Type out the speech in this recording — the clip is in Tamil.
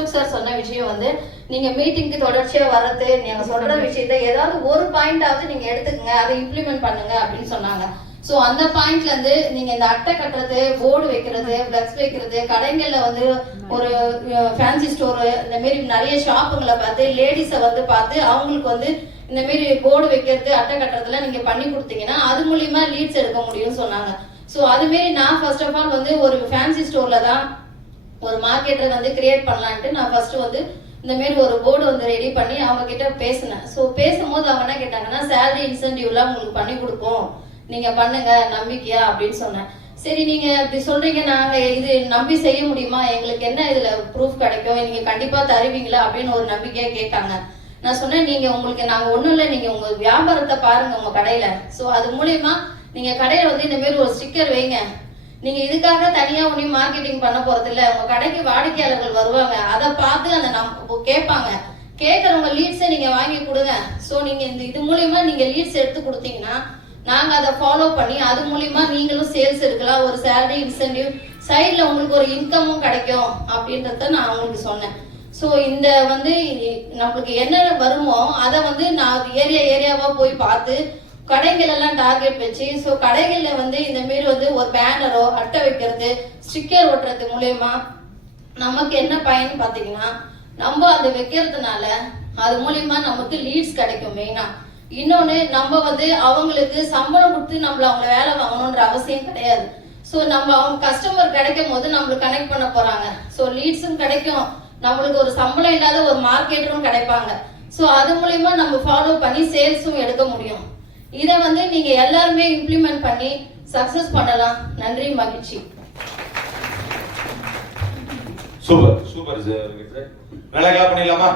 அசோக் சார் சொன்ன விஷயம் வந்து நீங்க மீட்டிங்க்கு தொடர்ச்சியா வர்றது, நீங்க சொல்ற விஷயத்த ஏதாவது ஒரு பாயிண்டாவது நீங்க எடுத்துக்கங்க, அதை இம்ப்ளிமெண்ட் பண்ணுங்க அப்படின்னு சொன்னாங்க. சோ அந்த பாயிண்ட்ல இருந்து நீங்க இந்த அட்டை கட்டுறது, போர்டு வைக்கிறது, பிளக்ஸ் வைக்கிறது, கடைகள்ல வந்து ஒரு ஃபேன்சி ஸ்டோர் இந்த மாதிரி நிறைய ஷாப்புங்களை பார்த்து லேடிஸை வந்து பார்த்து அவங்களுக்கு வந்து இந்த மாதிரி போர்டு வைக்கிறது, அட்டை கட்டுறதுல நீங்க பண்ணி கொடுத்தீங்கன்னா அது மூலியமா லீட்ஸ் எடுக்க முடியும்னு சொன்னாங்க. சோ அது மாதிரி நான் ஃபர்ஸ்ட் ஆஃப் ஆல் வந்து ஒரு ஃபேன்சி ஸ்டோர்ல தான் ஒரு மார்க்கெட்டை வந்து கிரியேட் பண்ணலான்ட்டு நான் ஃபர்ஸ்ட் வந்து இந்த மாதிரி ஒரு போர்டு வந்து ரெடி பண்ணி அவங்க கிட்ட பேசினேன். ஸோ பேசும்போது அவங்க என்ன கேட்டாங்கன்னா, சேலரி இன்சென்டிவ்லாம் உங்களுக்கு பண்ணி கொடுப்போம், நீங்க பண்ணுங்க நம்பிக்கையா அப்படின்னு சொன்னேன். சரி நீங்க இப்படி சொல்றீங்க, நாங்க இது நம்பி செய்ய முடியுமா, எங்களுக்கு என்ன இதுல ப்ரூஃப் கிடைக்கும், நீங்க கண்டிப்பா தருவீங்களா அப்படின்னு ஒரு நம்பிக்கையா கேட்டாங்க. நான் சொன்னேன், நீங்க உங்களுக்கு நாங்க ஒண்ணும் இல்லை, நீங்க உங்க வியாபாரத்தை பாருங்க உங்க கடையில. ஸோ அது மூலியமா நீங்க கடையில வந்து இந்த மாதிரி ஒரு ஸ்டிக்கர் வைங்க. நீங்க இதுக்காக தனியா ஒன்னும் மார்க்கெட்டிங் பண்ண போறது இல்ல, உங்க கடைக்கு வாடிக்கையாளர்கள் வருவாங்க, அதை பார்த்து அந்த கேட்பாங்க, கேட்கறவங்க லீட்ஸை நீங்க வாங்கி கொடுங்க. ஸோ நீங்க இந்த இது மூலியமா நீங்க லீட்ஸ் எடுத்து கொடுத்தீங்கன்னா நாங்க அதை ஃபாலோ பண்ணி அது மூலியமா நீங்களும் சேல்ஸ் எடுக்கலாம், ஒரு சேலரி இன்சென்டிவ் சைட்ல உங்களுக்கு ஒரு இன்கமும் கிடைக்கும் அப்படின்றத நான் அவங்களுக்கு சொன்னேன். ஸோ இந்த வந்து நம்மளுக்கு என்ன வருமோ அதை வந்து நான் ஏரியாவா போய் பார்த்து கடைகள் எல்லாம் டார்கெட் வச்சு, ஸோ கடைகள்ல வந்து இந்த மாரி வந்து ஒரு பேனரோ அட்டை வைக்கிறது, ஸ்டிக்கர் ஒட்டுறது மூலயமா நமக்கு என்ன பயன் பார்த்தீங்கன்னா, நம்ம அதை வைக்கிறதுனால அது மூலியமா நமக்கு லீட்ஸ் கிடைக்கும் மெயினா. இன்னொன்னு, நம்ம வந்து அவங்களுக்கு சம்பளம் கொடுத்து நம்மள அவங்க வேலை வாங்கணுன்ற அவசியம் கிடையாது. ஸோ நம்ம அவங்க கஸ்டமர் கிடைக்கும் போது நம்மளுக்கு கனெக்ட் பண்ண போறாங்க. ஸோ லீட்ஸும் கிடைக்கும், நம்மளுக்கு ஒரு சம்பளம் இல்லாத ஒரு மார்க்கெட்டரும் கிடைப்பாங்க. ஸோ அது மூலியமா நம்ம ஃபாலோ பண்ணி சேல்ஸும் எடுக்க முடியும். இதை வந்து நீங்க எல்லாருமே இம்ப்ளிமெண்ட் பண்ணி சக்சஸ் பண்ணலாம். நன்றி, மகிழ்ச்சி. Super super. நல்லா பண்ணிடலாமா?